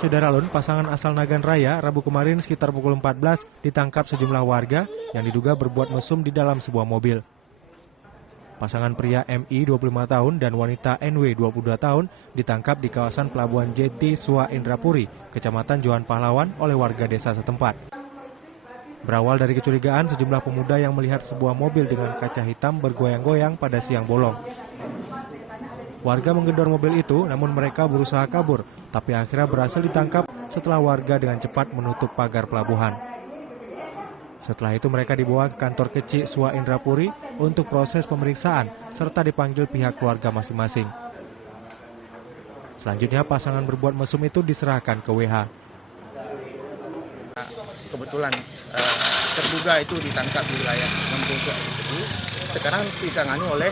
Syederalun, pasangan asal Nagan Raya, Rabu kemarin sekitar pukul 14 ditangkap sejumlah warga yang diduga berbuat mesum di dalam sebuah mobil. Pasangan pria MI 25 tahun dan wanita NW 22 tahun ditangkap di kawasan Pelabuhan Jeti, Sua Indrapuri, Kecamatan Johan Pahlawan oleh warga desa setempat. Berawal dari kecurigaan sejumlah pemuda yang melihat sebuah mobil dengan kaca hitam bergoyang-goyang pada siang bolong. Warga menggedor mobil itu, namun mereka berusaha kabur, tapi akhirnya berhasil ditangkap setelah warga dengan cepat menutup pagar pelabuhan. Setelah itu mereka dibawa ke kantor kecil Sua Indrapuri untuk proses pemeriksaan serta dipanggil pihak keluarga masing-masing. Selanjutnya pasangan berbuat mesum itu diserahkan ke WH. Kebetulan terduga itu ditangkap di wilayah Lembung. Sekarang ditangani oleh